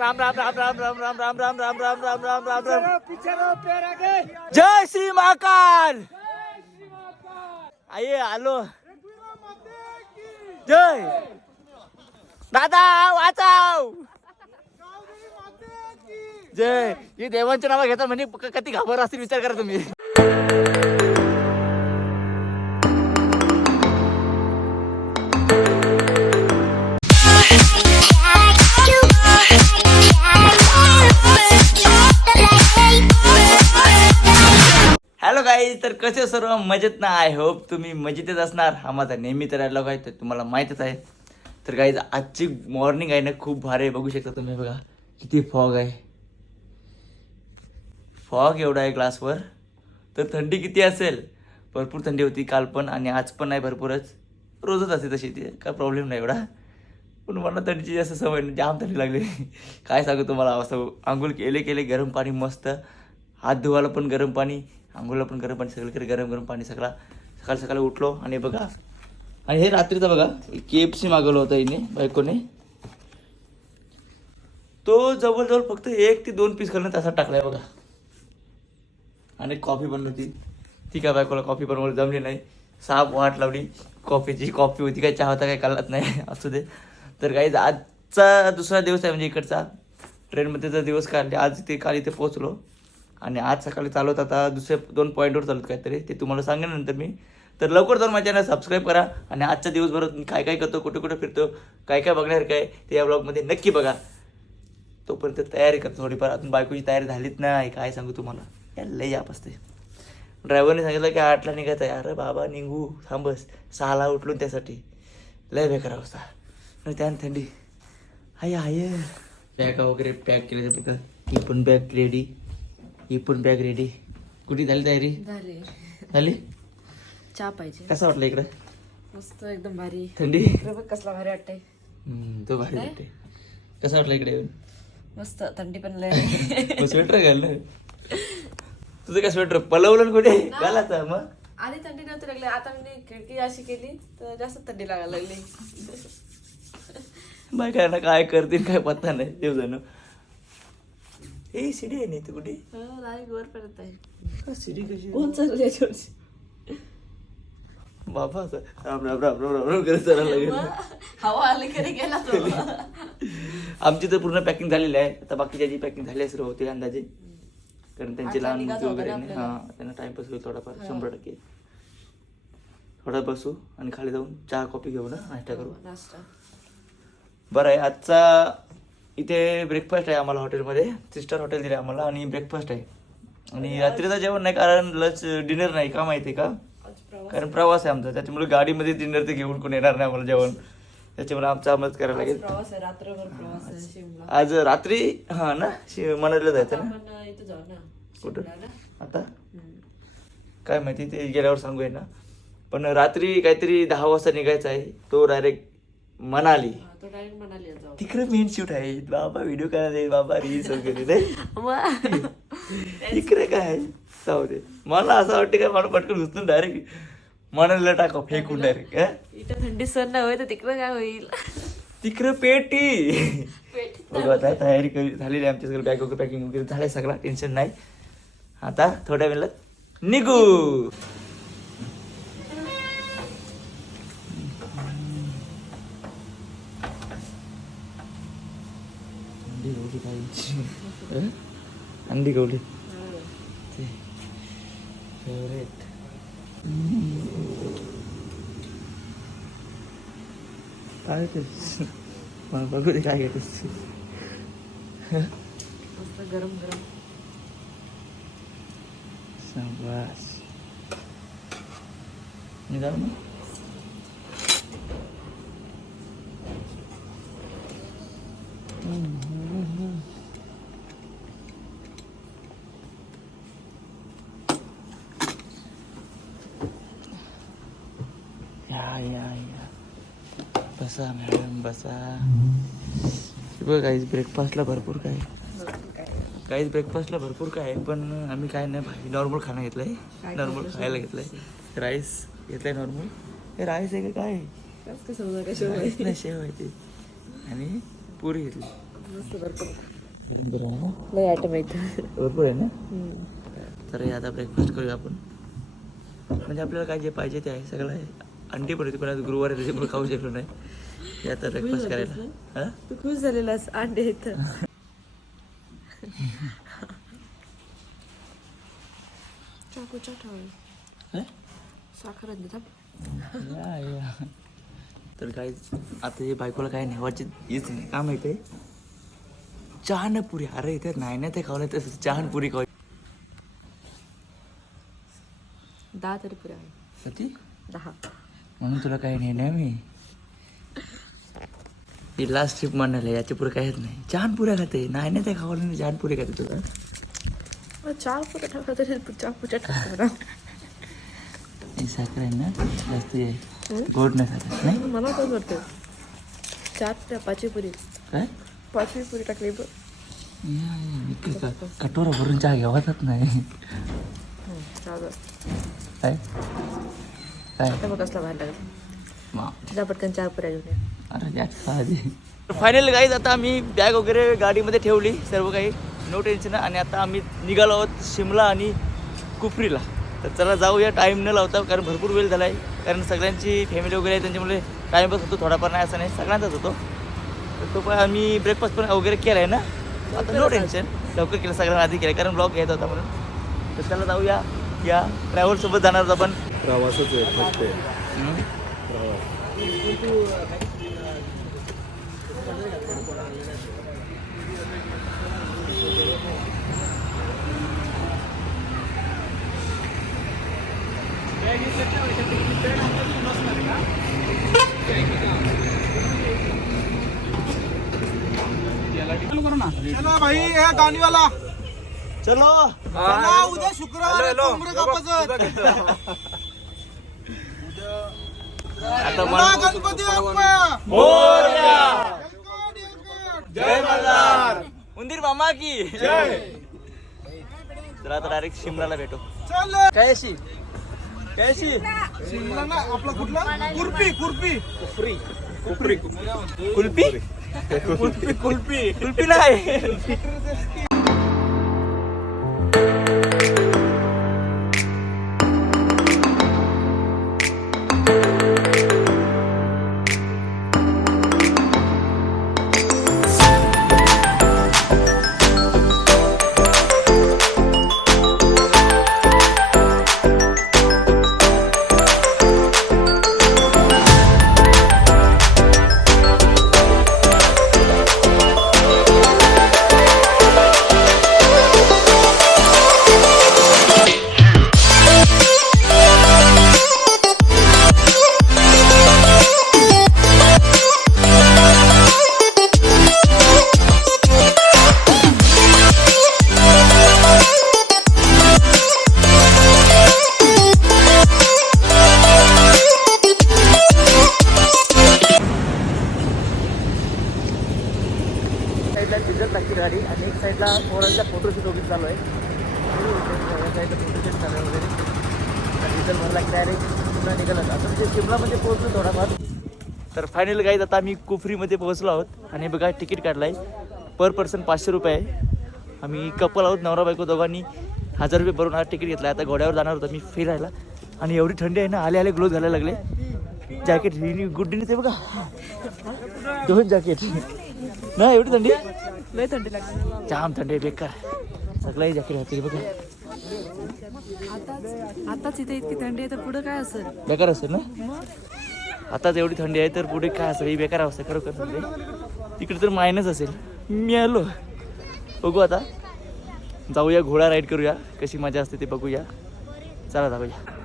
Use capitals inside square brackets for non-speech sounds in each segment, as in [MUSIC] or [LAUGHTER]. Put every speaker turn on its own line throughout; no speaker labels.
राम राम राम राम राम राम राम राम राम राम राम राम राम राम जय श्री महाकाल आये आलो जय दादा वाचाव जय ही देवांचे नाव घेता म्हणजे क- किती घाबर असतील विचार करा तुम्ही हॅलो गाई तर कसे हो सर्व? मजेत ना? आय होप तुम्ही मजेतच असणार. हा माझा नेहमी तर राहिला काय तर तुम्हाला माहीतच आहे. तर गाईज आजची मॉर्निंग आहे ना खूप भारी आहे. बघू शकता तुम्ही बघा किती फॉग आहे. फॉग एवढा आहे ग्लासवर तर थंडी किती असेल? भरपूर थंडी होती काल पण आणि आज पण नाही भरपूरच. रोजच असते तशी ती. काय प्रॉब्लेम नाही एवढा. पण मला थंडीची जास्त सवय नाही, जाम थंडी लागली. काय सांगू तुम्हाला? असं आंघोळ केले केले गरम पाणी मस्त. हात धुवायला पण गरम पाणी. आंघोळला पण गरम पाणी सगळीकडे गरम गरम पाणी सगळा सकाळी सकाळी उठलो आणि बघा. आणि हे रात्रीचं बघा के एफ सी मागवलं होतं हिने बायकोने. तो जवळजवळ फक्त एक ते दोन पीस करणं तसा टाकलाय बघा. आणि कॉफी बनवती ती काय बायकोला कॉफी बनवायला जमली नाही. साफ वाट लावली. कॉफीची कॉफी होती काय चहा होता काय कळत नाही. [LAUGHS] असू दे. तर काही आजचा दुसरा दिवस आहे म्हणजे इकडचा. ट्रेनमध्ये जर दिवस काढले. आज ते काल इथे पोहोचलो. आणि आज सकाळी चालवत आता दुसरे दोन पॉईंटवर चालत काहीतरी ते तुम्हाला सांगेन नंतर मी. तर लवकर जाऊन माझ्या चॅनल सबस्क्राईब करा आणि आजच्या दिवसभरात मी काय काय करतो कुठे कुठे फिरतो काय काय बघणार काय ते या ब्लॉगमध्ये नक्की बघा. तोपर्यंत तयारी करतो थोडीफार. अजून बायकोची तयारी झालीच नाही काय सांगू तुम्हाला. या लय याप असते ड्रायव्हरने सांगितलं की आठला निघायचं आहे. अरे बाबा निघू. थांबस सहाला उठलो त्यासाठी. लय बेकार अवस्था. आणि त्यानं थंडी. हाय हाय बॅगा वगैरे पॅक केले बघा ही पण बॅग रेडी ही पण बॅग रेडी कुठे झाली तयारी?
झाले.
झाली?
चहा पाहिजे
कसं वाटलं इकडं?
मस्त एकदम भारी.
थंडी?
इकडे बघ कसला भारी वाटतंय.
हम्म, तो भारी वाटते कसं वाटलं इकडे येऊन?
मस्त थंडी पण लय.
मग स्वेटर घाल ना. तुझं काय स्वेटर पलवलं कुठे? घालायचं मग?
आधी थंडी नव्हती लागली आता मी खिडकी अशी केली तर जास्त थंडी लागायला लागली.
बायकांना काय करतील काय पत्ता नाही देवजण ए शिडी आहे नाही तू कुठे?
डायरेक्ट वरपर्यंत आहे.
का शिडी कशी
कोण चालू याच्यावरची
बाबा असं राम राम राम राम राम राम करत चालायला लागेल.
हवा आली कधी गेला तो.
आमची तर पूर्ण पॅकिंग झालेली आहे. आता बाकीच्या पॅकिंग झाली असेल होती अंदाजे. कारण त्यांची लहान मुलगी वगैरे
ना
नाही. हा त्यांना टाइमपास होईल थोडाफार शंभर टक्के. थोडा बसू आणि खाली जाऊन चहा कॉफी घेऊ ना नाश्ता करू.
नाश्ता.
बरं आहे आजचा इथे ब्रेकफास्ट आहे आम्हाला हॉटेलमध्ये सिस्टर हॉटेल दिले आम्हाला आणि ब्रेकफास्ट आहे. आणि रात्रीचं जेवण नाही कारण लंच डिनर नाही का माहिती आहे का कारण प्रवास आहे आमचा. त्याच्यामुळे गाडीमध्ये डिनर ते घेऊन कोण येणार नाही आम्हाला जेवण. त्याच्यामुळे आमचं आम्हालाच करायला लागेल. आज रात्री हा ना? मनालीला जायचं ना? कुठं? आता. काय माहिती ते गेल्यावर सांगूया ना. पण रात्री काहीतरी दहा वाजता निघायचा आहे. तो डायरेक्ट मनाली.
तो डायरेक्ट म्हणाली जाऊ.
तिकडे मेन शूट आहे. बाबा व्हिडिओ करायला बाबा रील्स वगैरे नाही. इकडे काय? जाऊ दे. मला असं वाटतं काय मला पटकन उचलून डायरेक्ट मनालीला टाका फेकून डायरेक्ट
इथं थंडी सण नाही होय तर तिकडे काय होईल?
तिकडे पेटी. बघू आता तयारी करी झालेली आहे आमची सगळं बॅग वगैरे पॅकिंग वगैरे झालंय सगळं. टेन्शन नाही. आता थोड्या वेळात निघू. अंडी गवली ते फेवरेट काय ते मला बघू दे काय घेतेस
मस्त गरम गरम
शाबास निघाल मग या या या बसा मॅडम बसा. बघ काहीच ब्रेकफास्टला भरपूर काय. काहीच ब्रेकफास्टला भरपूर काय आहे पण आम्ही काय नाही भाई नॉर्मल खाणं घेतलंय.
काय
नॉर्मल
घेतलं?
खायला घेतलंय. राईस घेतलंय नॉर्मल हे राईस आहे का काय? नाही शेव आहे ते. आणि पुरी घेतली.
भरपूर.
भरपूर आहे ना? आहे. तर हे आता ब्रेकफास्ट करूया आपण. म्हणजे आपल्याला काय जे पाहिजे ते आहे सगळं आहे. अंडी पण होती पण आज गुरुवार आहे त्याच्यामुळे खाऊ शकलो नाही. हे आता ब्रेकफास्ट करायला. हा?
तू खुश झालेलास अंडे इथं चाकूच्या? साखर.
या, या. तर काय आता हे बायकोला काय नेवायची हेच नाही. का माहिती आहे? चहान पुरी अरे इथे नाही ना ते खावलं तसं चहान पुरी खाऊ
दहा तरी पुऱ्या
किती
दहा.
म्हणून तुला काही नाही मी? ही लास्ट ट्रिप म्हणाले याच्यापुढे काहीच नाही. चहान पुऱ्या खाते. नाही ना ते खावलं नाही. चहान पुरी खाते तुला
चार पुऱ्या चार पुऱ्या
साखर आहे ना जास्त गोड नाही खात. नाही?
मला काय वाटतं चार पाचवी पुरी.
काय?
पाचवी पुरी टाकली बघ.
कटोरा भरून चहा घेवाच नाही. काय? काय?
कसला बाहेर लागला जा पटकन चार पुऱ्या घेऊन ये.
अरे जास्त आधी. फायनल गाईज आता आम्ही बॅग वगैरे गाडीमध्ये ठेवली सर्व काही. नो टेन्शन आणि आता आम्ही निघालो आहोत शिमला आणि कुफरीला तर चला जाऊया टाईम न लावता कारण भरपूर वेळ झाला आहे कारण सगळ्यांची फॅमिली वगैरे आहे त्यांच्यामुळे टाईमपास होतो थोडाफार नाही असं नाही. सगळ्यांचाच होतो. तर तो पण आम्ही ब्रेकफास्ट पण वगैरे केला आहे ना? आता नो टेन्शन लवकर केलं सगळ्यांना आधी केलं कारण ब्लॉग घ्यायचा होता म्हणून. तर चला जाऊया. या ट्रॅव्हलसोबत जाणार आपण.
प्रवासच आहे
चला भाई हे गाणीवाला.
चलो.
चला उद्या शुक्रवार कोंबडं कापायचं. गणपती.
जय मल्हार उंदीर मामा की! तर आता डायरेक्ट शिमलाला भेटो.
चल!
कशी कशी
शिमला ना आपला कुठला? कुर्पी कुर्पी
कुल्फी. कुल्फी? कुल्फी कुल्फी. नाही वगैरे चालू आहे. फोटोशूट चालू वगैरे. डिझेल भरला की डायरेक्ट शिमला निघालं. आता म्हणजे शिमलामध्ये पोहोचलो थोडाफार. तर फायनल गाईज आता आम्ही कुफरीमध्ये पोहोचलो आहोत. आणि बघा तिकीट काढलं आहे पर पर्सन पाचशे रुपये आहे. आम्ही कपल आहोत नवरा बायको दोघांनी. हजार रुपये भरून हा तिकीट घेतला आता घोड्यावर जाणार होतो मी फिरायला आणि एवढी थंडी आहे ना आले आले ग्लोज घालायला लागले. जॅकेट ही गुड्डीने ते बघा. दोन जॅकेट ना एवढी थंडी?
थंडी
जाम थंडी बेकार. सगळ्याही जॅकेट घातली बघा
आताच आताच इथे इतकी थंडी आहे तर पुढे काय असेल?
बेकार असेल ना? आताच एवढी थंडी आहे तर पुढे काय असेल? ही बेकार अवस्था खरोखर म्हणजे. तिकडे तर मायनस असेल. मी आलो. बघू आता. जाऊया घोडा राईड करूया. कशी मजा असते ते बघूया. चला जाऊया.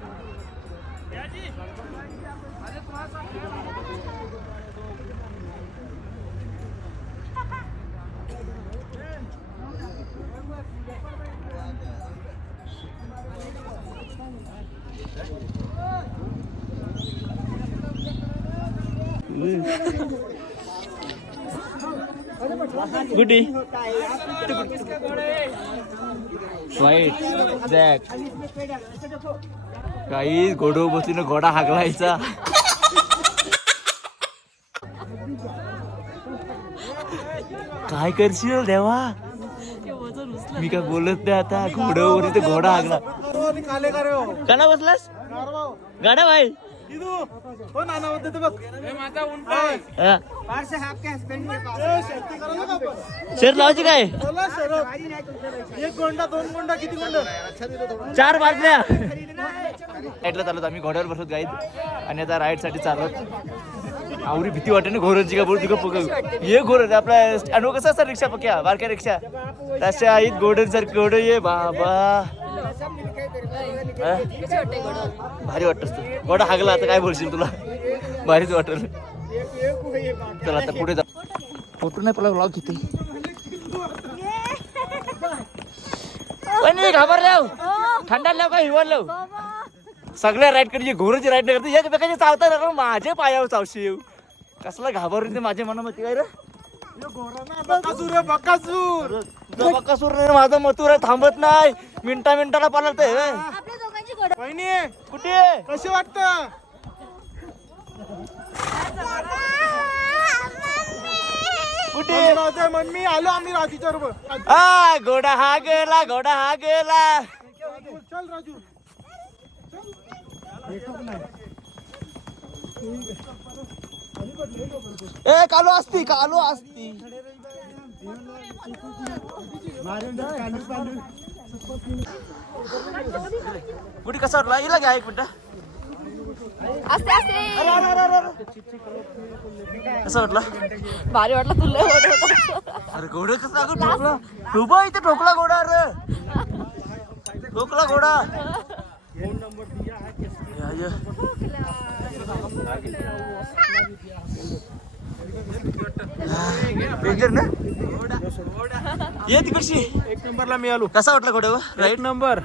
गुडी वाईट जॅक काही घोडो बसलीनं घोडा हागलायचा काय करशील देवा? मी काय बोलत नाही आता. घोड्यावर घोडा हागला
आणि काले का रे हो?
काना बसलास. गाडा भाई
इदू. हो नाना होते ते बघ.
हा. शेर लावायची काय.
एक गोंडा दोन गोंडा किती गोंडा
चार बाटल्या राईटला चालत आम्ही घोड्यावर बसत गाईत आणि आता राईडसाठी चालत आवरी भीती वाटते ना घोरांची का बोलती का पक ये घोर आपला अनु कसं असतं रिक्षा पक्या बारक्या रिक्षा तशा आहेत गोडन सारखं घोड ये बाबा? भारी वाटत असतं घोडा हागला आता काय बोलशील तुला? भारीच वाटल. चला आता पुढे जा. फोटो नाही पला ब्लॉग किती पण घाबरल्याव थंडा लाव का हिवाळल्याव सगळ्या राईड करते घोराची राईड नाही करते एकमेकाचे चावता ना माझे पायावर चावशी येऊ कसला घाबरून ते माझ्या मनामध्ये काय रे?
बकासूर रे, बकासूर.
माझा मथुर आहे, थांबत नाही. मिनटा मिनिटाला पालटतंय हे.
वहिनी
कुठे?
कसे वाटतं?
कुठे?
मम्मी. आलो आम्ही राजूच्या बरोबर
आ घोडा हा गेला घोडा हा गेला.
चल राजू.
ए कालो असती कालो असती कुठे कसा वाटला? इला घ्या एक मिनिट. कसं वाटला?
भारी वाटलं तुला.
अरे घोडा कसा अगं ठोकला? ठोबा इथे ठोकला घोडा अरे. ठोकला घोडा. डेंजर ना? ये तिकडशी
एक नंबरला मी आलो.
कसा वाटला घोड्यावर राईट
नंबर.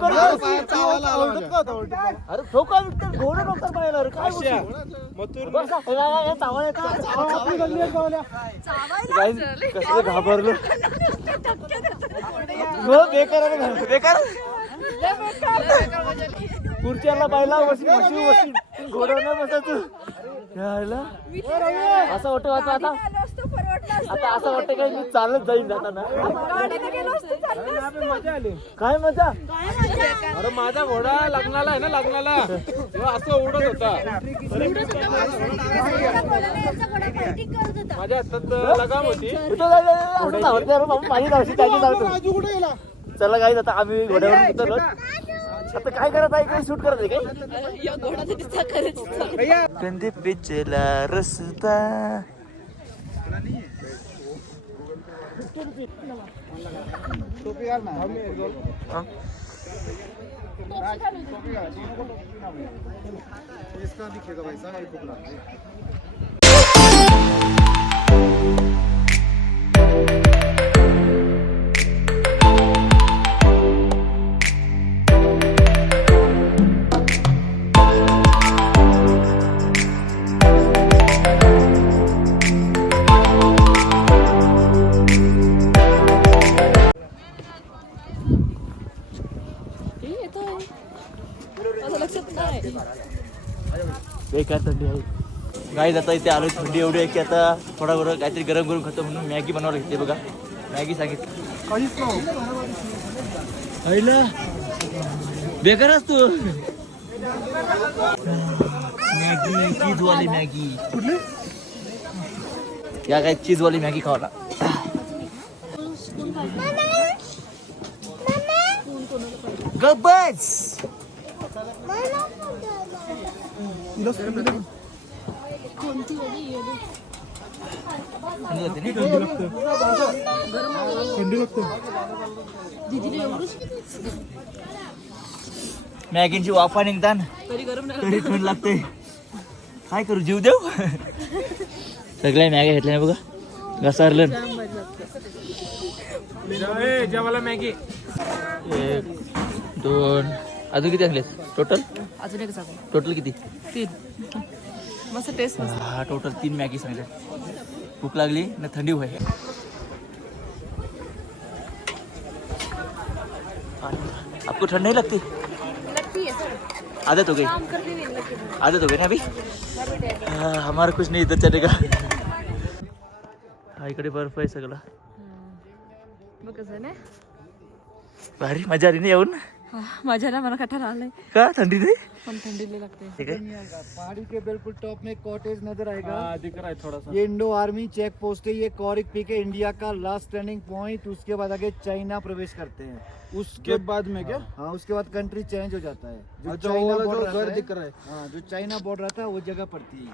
घोडा घोडा घोडा कसलं घाबरलो? हो, बेकार बेकार? खुर्च्याला बायला बसली बसली बसली बसायचं यायला. असं वाटतं आता आता. आता असं वाटतं काय मी चालत जाईन जाताना. काय मजा?
अरे माझा घोडा लग्नाला आहे ना लग्नाला. असं उडत होता. माझ्या हातात लगाम होती.
बाबा, माझी धावशी त्याची
कुठे गेला
चला काय आता आम्ही घोड्यावर उतरलो. आता काय करत आहे? काय शूट करत आहे? काय? कंदे पिचला रस्ता. हा?
हे?
गाईज आता इथे आलो थंडी एवढी आहे की आता थोडा बरं काहीतरी गरम करून खातो म्हणून मॅगी बनवायला घेतली बघा. मॅगी सांगितली. बेकारच तू. मॅगी चीजवाली मॅगी. कुठली? या काय चीजवाली मॅगी खावला. गब्बस मॅगीची वाफा निघतान
तरी गरम नाही
तरी थंड लागते काय करू जीव देऊ? सगळ्या मॅग्या घेतल्या ना बघा. घसारलं.
जेवायला मॅगी.
एक दोन. अजून किती आणले टोटल
अजून एक
टोटल किती?
तीन. मस्त टेस्ट
हा टोटल तीन मॅगी सांगितल्या भूक लागली ना थंडी होय. आपको ठंड नहीं लगती?
लगती है
आदत हो गई. आदत हो गई ना अभी? हाँ, हमारा कुछ नहीं इधर चलेगा. हा इकडे बर्फ आहे सगळं. भारी मजा आली नाही येऊन?
माझ्या ना मला कठार आलंय
का? थंडी नाही?
पण थंडीला लागते.
पहाड़ी के बिल्कुल टॉप में कॉटेज नज़र आएगा।
हाँ दिख रहा है थोड़ा सा
ये इंडो आर्मी चेक पोस्ट है ये कॉरिक पीक है इंडिया का लास्ट टर्निंग पॉइंट उसके बाद आगे चाइना प्रवेश करते हैं।
उसके बाद में क्या?
हाँ उसके बाद कंट्री चेंज हो जाता है। जो
अच्छा,
चाइना
घर
रहता
दिख रहा है।
हाँ जो चाइना बॉर्डर रहता है वो जगह पड़ती है।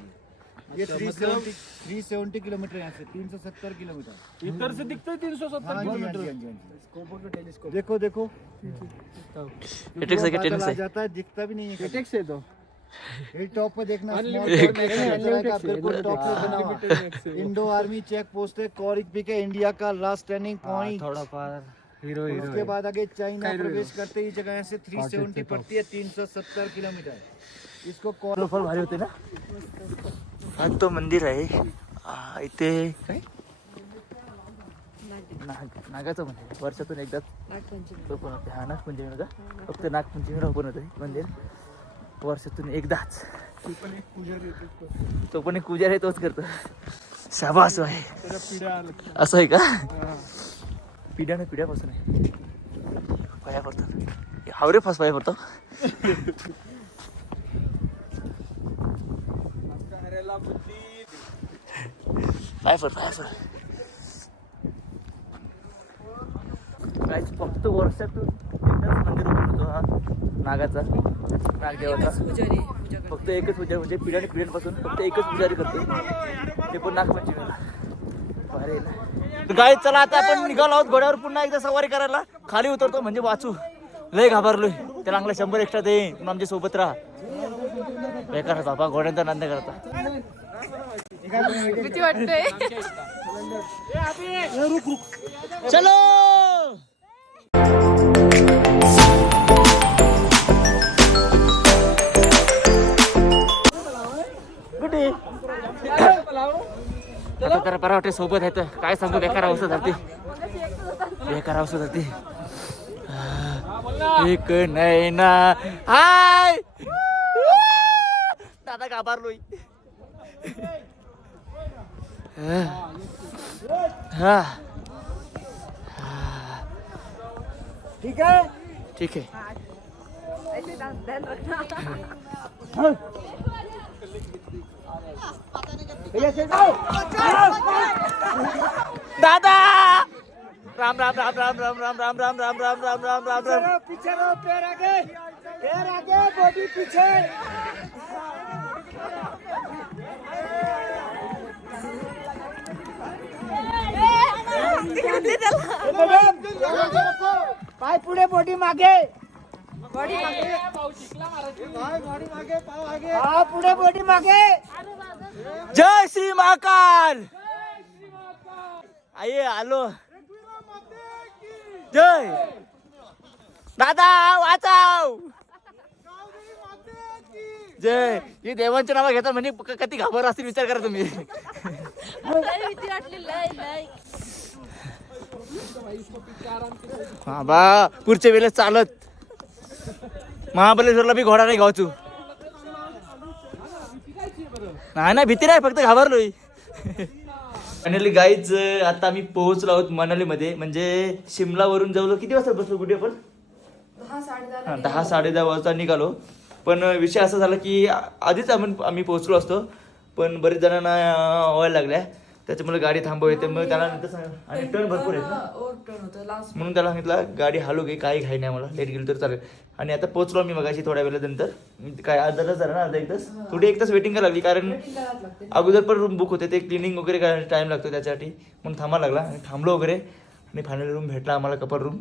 ये
अच्छा,
थ्री
मतलब-
सेवेंटी थ्री सेवेंटी किलोमीटर यहाँ से तीन सौ सत्तर किलोमीटर।
इधर से दिखता है तीन सौ
हाँ
सत्तर
हाँ जी,
किलोमीटर?
हाँ हाँ। देखो देखो।
एटेक्स
बादल आ जाता है दिखता भी नहीं है
है तो।
टॉप पे देखना इंडो आर्मी चेक पोस्ट है। कॉरिक पीक है इंडिया का लास्ट टर्निंग पॉइंट
थोड़ा पार। हीरो
उसके बाद आगे चाइना प्रवेश करते ही जगह से 370 पड़ती है 370 किलोमीटर। इसको कॉल
भारी होते ना? हा तो मंदिर आहे. इथे काय? नाग नागाचं मंदिर वर्षातून एकदाच
नागपंचमी
ओपन होते. हा नागपंचमीला का? फक्त नागपंचमीला ओपन होते मंदिर. वर्षातून एकदाच. तो पण एक पुजारी आहे तोच करतो. शाबास आहे असं आहे का? पिढ्या ना पिढ्यापासून आहे. पाया पडतात. हावरे फास पाया पडतो [LAUGHS] पाय पड पाय पड काय फक्त वर्षातून एकदाच मंदिर होतो हा नागाचा. नागदेवाचा. फक्त एकच पूजा म्हणजे पिढ्याने पिढ्यांपासून फक्त एकच पुजारी करतो. ते पण नागपंचमीला ना. गाय चला आता आपण निघालो आहोत घोड्यावर पुन्हा एकदा सवारी करायला. खाली उतरतो म्हणजे वाचू. लय घाबरलोय. त्याला अंगला शंभर एक्स्ट्रा दे म्हणून आमच्यासोबत राहा. बेकार बाबा घोड्यांचा नांद करता.
भीती वाटते.
चलो! कुठे आता तर बरं वाटते सोबत आहे तर काय सांगू बेकार अवस्था धरते बेकार अवस्था धरते एक नाही ना हाय दादा घाबरलोय हा
ठीक है
ठीक है दादा राम राम राम राम राम राम राम राम राम राम राम राम राम राम
पीछे रहो पैर आगे पैर आगे बॉडी पीछे पाय पुढे बॉडी मागे. बॉडी मागे. हा पुढे बॉडी मागे.
जय श्री महाकाल. आये आलो. जय. दादा वाचाव. जय. हे देवांच्या नावा घेता म्हणजे क- किती घाबर असतील विचार करा तुम्ही
लय भीती वाटली लय लय
हा बा पुढच्या वेळेस चालत. महाबलेश्वरला बी घोडा नाही गावचू. नाही ना भीती नाही फक्त घाबरलोय. फायनली गाईच आता आम्ही पोहोचलो आहोत मनालीमध्ये. म्हणजे शिमलावरून जवळ किती वाजता बसलो कुठे आपण?
दहा
साडेदहा दहा वाजता निघालो. पण विषय असा झाला की आधीच आपण आम्ही पोहोचलो असतो. पण बरेच जणांना व्हायला लागल्या. त्याच्यामुळे गाडी थांबवायची मग त्याला नंतर सांग- आणि टर्न भरपूर आहेत ना. म्हणून त्याला सांगितलं गाडी हलू घे काही घाई नाही मला लेट गेलो तर चालेल. आणि आता पोहोचलो मी मगाशी थोड्या वेळानंतर. काय अर्धा तास झाला ना अर्धा एक तास. थोडी एक तास वेटिंग करायला लागली कारण अगोदर पण रूम बुक होते ते क्लिनिंग वगैरे करायला टाइम लागतो त्याच्यासाठी. म्हणून थांबायला लागला आणि थांबलो वगैरे. आणि फायनल रूम भेटला आम्हाला कपल रूम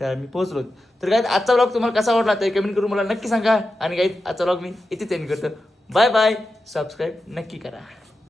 तर आम्ही पोहोचलो. तर काय आजचा ब्लॉग तुम्हाला कसा वाटला ते कमेंट करून मला नक्की सांगा. आणि काही आजचा ब्लॉग मी इथे सेंड करतो. बाय बाय सबस्क्राईब नक्की करा.